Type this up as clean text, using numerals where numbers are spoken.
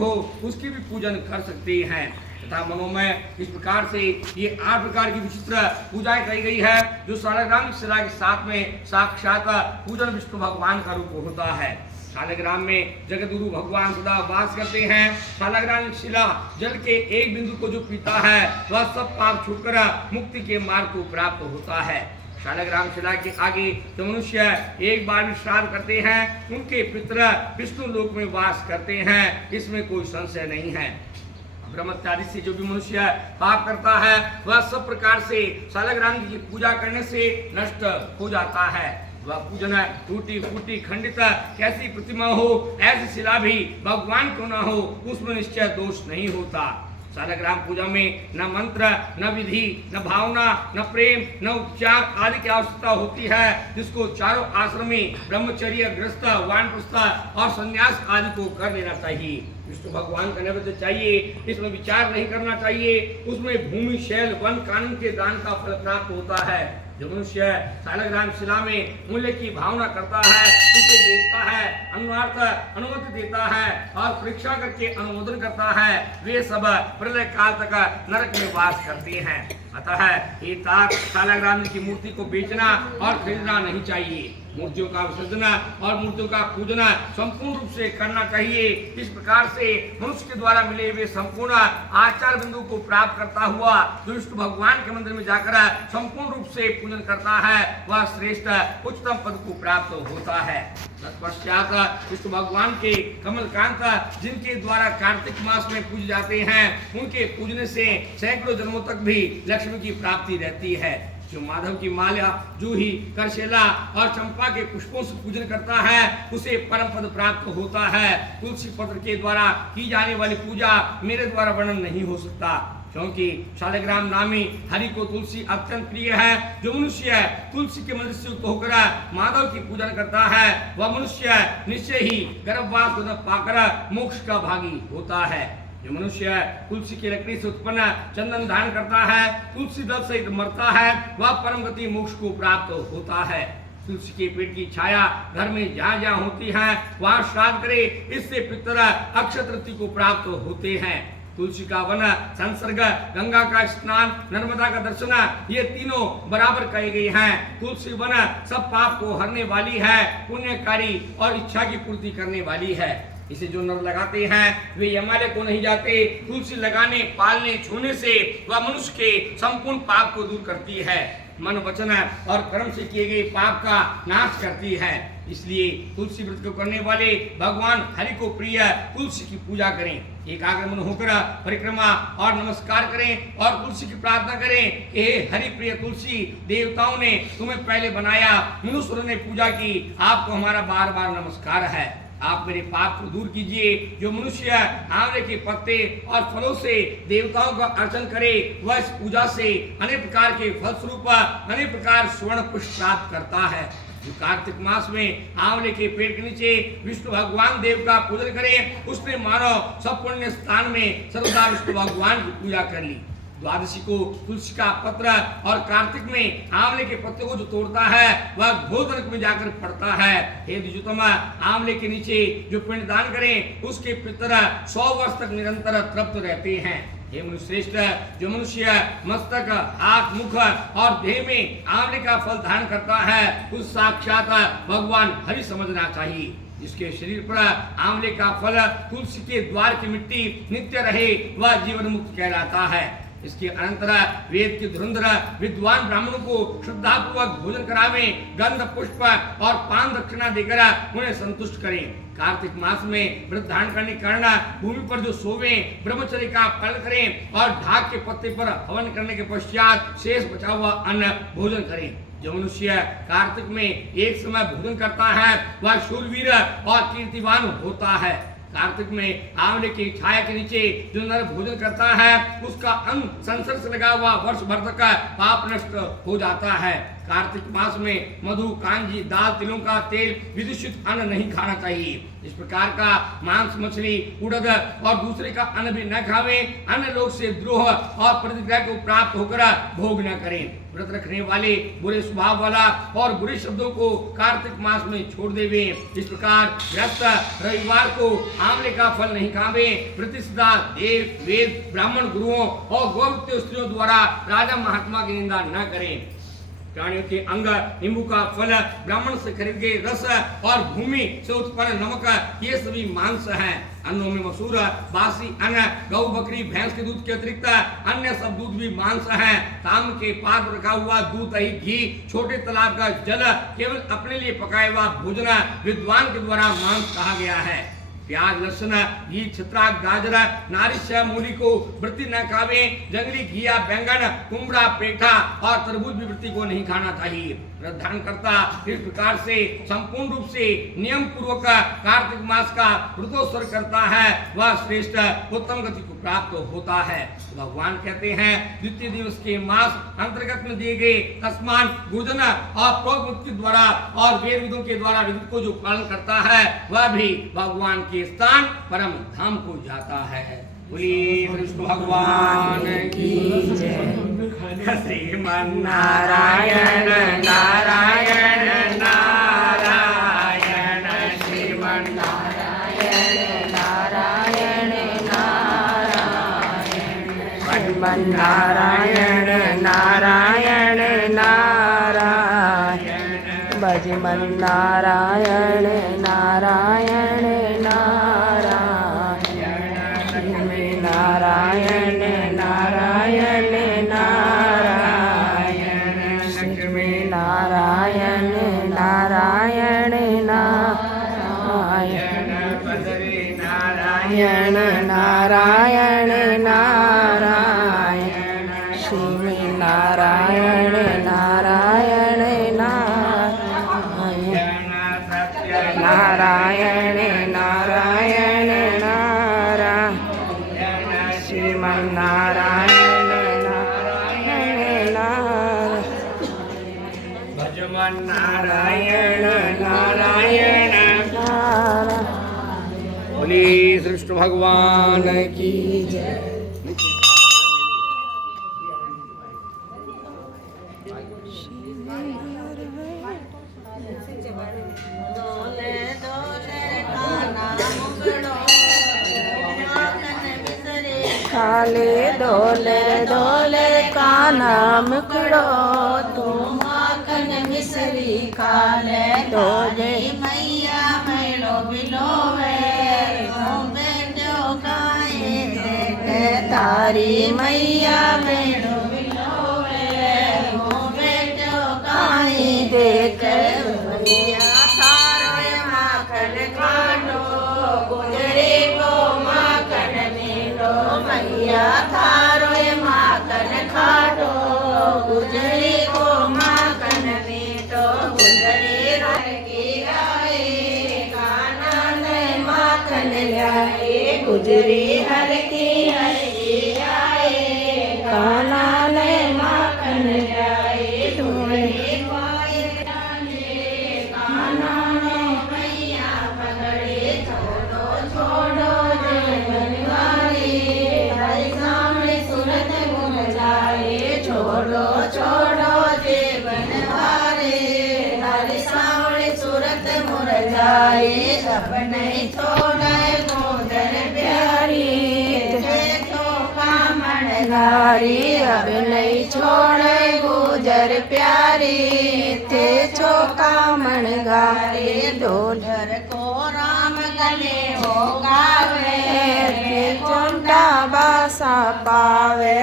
हो उसकी भी पूजन कर सकते हैं। तथा मनोमय इस प्रकार से ये 8 प्रकार की विचित्र पूजाएं कही गई है, जो शालग्राम शिला के साथ में साक्षात पूजन विष्णु भगवान का रूप होता है। शालग्राम में जगदगुरु भगवान सदा वास करते हैं। शालग्राम शिला जल के एक बिंदु को जो पीता है वह सब पाप छूटकर मुक्ति के मार्ग को प्राप्त होता है। शालग्राम शिला के आगे जो मनुष्य एक बार भी श्राद्ध करते हैं उनके पितर विष्णु लोक में वास करते हैं, इसमें कोई संशय नहीं है। ब्रह्मचारी से जो भी मनुष्य पाप करता है वह सब प्रकार से शालग्राम की पूजा करने से नष्ट हो जाता है। वह पूजन टूटी फूटी खंडित कैसी प्रतिमा हो, ऐसी शिला भी भगवान को न हो, उसमें निश्चय दोष नहीं होता। शालग्राम पूजा में न मंत्र, न विधि, न भावना, न प्रेम, न उपचार आदि की आवश्यकता होती है, जिसको चारों आश्रमी ब्रह्मचर्य, गृहस्थ, वानप्रस्थ और संन्यास आदि को कर लेना चाहिए। विष्णु भगवान का नैवेद्य चाहिए, इसमें विचार नहीं करना चाहिए। उसमें भूमि, शैल, वन, कानून के दान का फल प्राप्त होता है। जो मनुष्य शालग्राम शिला में मूल्य की भावना करता है उसे देखता है, अनुवार्थ अनुमति देता है और परीक्षा करके अनुमोदन करता है, वे सब प्रलय काल तक नरक में वास करते हैं। अतः ये ताक शालग्राम की मूर्ति को बेचना और खरीदना नहीं चाहिए। मूर्तियों का विसर्जन और मूर्तियों का पूजन संपूर्ण रूप से करना चाहिए। इस प्रकार से मनुष्य के द्वारा मिले हुए संपूर्ण आचार बिंदु को प्राप्त करता हुआ जो विष्णु भगवान के मंदिर में जाकर संपूर्ण रूप से पूजन करता है वह श्रेष्ठ उच्चतम पद को प्राप्त होता है। तत्पश्चात विष्णु भगवान के कमल कांत जिनके द्वारा कार्तिक मास में पूजे जाते हैं उनके पूजने से सैकड़ों जन्मों तक भी लक्ष्मी की प्राप्ति रहती है। जो माधव की माला, जूही, करशेला और चंपा के पुष्पों से पूजन करता है उसे परम पद प्राप्त होता है। तुलसी पत्र के द्वारा की जाने वाली पूजा मेरे द्वारा वर्णन नहीं हो सकता, क्योंकि शालग्राम नामी हरि को तुलसी अत्यंत प्रिय है। जो मनुष्य तुलसी के मंदिर से युक्त होकर माधव की पूजन करता है वह मनुष्य निश्चय ही गर्भवास पाकर मोक्ष का भागी होता है। जो मनुष्य तुलसी की लकड़ी से उत्पन्न चंदन धारण करता है, तुलसी दल सहित मरता है, वह परम गति मोक्ष को प्राप्त होता है। तुलसी के पेड़ की छाया घर में जहाँ जहाँ होती है वहाँ श्राद्ध करे, इससे पितर अक्षय तृतीया को प्राप्त होते हैं। तुलसी का वन, संसर्ग, गंगा का स्नान, नर्मदा का दर्शन, ये तीनों बराबर कहे गए हैं। तुलसी वन सब पाप को हरने वाली है, पुण्यकारी और इच्छा की पूर्ति करने वाली है। इसे जो नर लगाते हैं वे यमालय को नहीं जाते। तुलसी लगाने, पालने, छूने से वह मनुष्य के संपूर्ण पाप को दूर करती है, मन, वचन और कर्म से किए गए पाप का नाश करती है। इसलिए तुलसी व्रत को करने वाले भगवान हरि को प्रिय तुलसी की पूजा करें। एकाग्र मन होकर परिक्रमा और नमस्कार करें और तुलसी की प्रार्थना करें कि हे हरि प्रिय तुलसी, देवताओं ने तुम्हें पहले बनाया, मनुष्यों ने पूजा की, आपको हमारा बार बार नमस्कार है। आप मेरे पाप को दूर कीजिए। जो मनुष्य आंवले के पत्ते और फलों से देवताओं का अर्चन करे वह इस पूजा से अनेक प्रकार के फल स्वरूप अनेक प्रकार स्वर्ण पुष्प प्राप्त करता है। जो कार्तिक मास में आंवले के पेड़ के नीचे विष्णु भगवान देव का पूजन करे उसने मानो सब पुण्य स्थान में सर्वदा विष्णु भगवान की पूजा कर ली। द्वादशी को तुलसी का पत्र और कार्तिक में आंवले के पत्ते को जो तोड़ता है वह घोर में जाकर पड़ता है। हे द्विजोतम, आंवले के नीचे जो पिंडदान करें उसके पितर 100 वर्ष तक निरंतर तृप्त रहते हैं। हे मनुष्यश्रेष्ठ, जो मनुष्य मस्तक, हाथ, मुख और देह में आंवले का फल धारण करता है उस साक्षात भगवान हरि समझना चाहिए। जिसके शरीर पर आंवले का फल तुलसी के द्वार की मिट्टी नित्य रहे वह जीवन मुक्त कहलाता है। इसके अनंतर वेद के धुरंधर विद्वान ब्राह्मणों को श्रद्धापूर्वक भोजन करावें, गंध, पुष्प और पान दक्षिणा देकर उन्हें संतुष्ट करें। कार्तिक मास में व्रत धारण करने के कारण भूमि पर जो सोवे, ब्रह्मचर्य का पालन करें और ढाक के पत्ते पर हवन करने के पश्चात शेष बचा हुआ अन्न भोजन करें। जो मनुष्य कार्तिक में एक समय भोजन करता है वह शूरवीर और कीर्तिवान होता है। कार्तिक में आंवले की छाया के नीचे जो नर भोजन करता है उसका अंग संसर्ग से लगा हुआ वर्ष भर तक पाप नष्ट हो जाता है। कार्तिक मास में मधु, कांजी, दाल, तिलों का तेल, विदूषित अन्न नहीं खाना चाहिए। इस प्रकार का मांस, मछली, उड़द और दूसरे का अन्न भी न खावे। अन्य लोग से द्रोह और प्रतिक्रिया को प्राप्त होकर भोग न करें। व्रत रखने वाले बुरे स्वभाव वाला और बुरे शब्दों को कार्तिक मास में छोड़ देवे। इस प्रकार व्रत रविवार को आंवले का फल नहीं खावे। प्रतिष्ठा देव, वेद, ब्राह्मण, गुरुओं और गौरव स्त्रियों द्वारा राजा महात्मा की निंदा न करें। प्राणियों के अंग, नींबू का फल, ब्राह्मण से खरीद के रस और भूमि से उत्पन्न नमक, ये सभी मांस हैं। अन्नों में मसूर, बासी अन्न, गौ, बकरी, भैंस के दूध के अतिरिक्त अन्य सब दूध भी मांस हैं। ताम्र के पात्र में रखा हुआ दूध, दही, घी, छोटे तालाब का जल केवल अपने लिए पकाया हुआ भोजन विद्वान के द्वारा मांस कहा गया है। प्याज, लहसुन, घी, छत्रा, गाजर, नारिश, मूली को वृत्ति न खावे। जंगली घिया, बैंगन, कुमड़ा, पेठा और तरबूज भी वृत्ति को नहीं खाना चाहिए। व्रत करता इस प्रकार से संपूर्ण रूप से नियम पूर्वक कार्तिक मास का व्रतोत्सव करता है, वह श्रेष्ठ उत्तम गति को प्राप्त होता है। भगवान कहते हैं, द्वितीय दिवस के मास अंतर्गत में दिए गए तस्मान गुरुजन और प्रोक्त के द्वारा और वेद विदों के द्वारा विधि को जो पालन करता है, वह भी भगवान के स्थान परम धाम को जाता है। बोलिए कृष्ण भगवान की जय। श्रीमन नारायण नारायण नारायण, श्रीमन नारायण नारायण नारायण, श्रीमन नारायण नारायण नारायण, भजमन नारायण नारायण नारायण, नारायण नारायण नारायण, लक्ष्मी नारायण नारायण नारायण, बद्री नारायण नारायण नारायण, श्री नारायण नारायण नारायण, नारायण नारायण नारायण, श्रीमन नारायण नारायण नारायण, भजमन नारायण नारायण नारायण। बोली कृष्ण भगवान की जय। खाले डोले डोले काना मुखड़ो, तू माखन मिसरी खाले डोले मैया मेलो बिलोवे, बेटो खाए देखे तारी मैया मेलो बिलोवे, बेटो खाए देखे मैया थारो माखन खाडो, गुजरे को माखन मेलो मैया थारो माखन खाडो, गुजरे को माखन मीठो, गुजरे हर की आए काना ने माखन लाए, गुजरे हर की आए काना ने माखन लाए, ढोले पाए काना ने मैया पकड़े, छोड़ो छोड़ो जय बनवारी, हर सामने सूरत गुम जाए, छोड़ो छोड़ो जय बनवारे, हर सामने सूरत मुर जाए, सब नहीं छोड़े गोदर प्यारी, देखो कामण गारी, अब नहीं छोड़े गुजर प्यारी, थे छो कामण गारी, डोलर को राम गले हो गावे, थे कोंटा बासा पावे।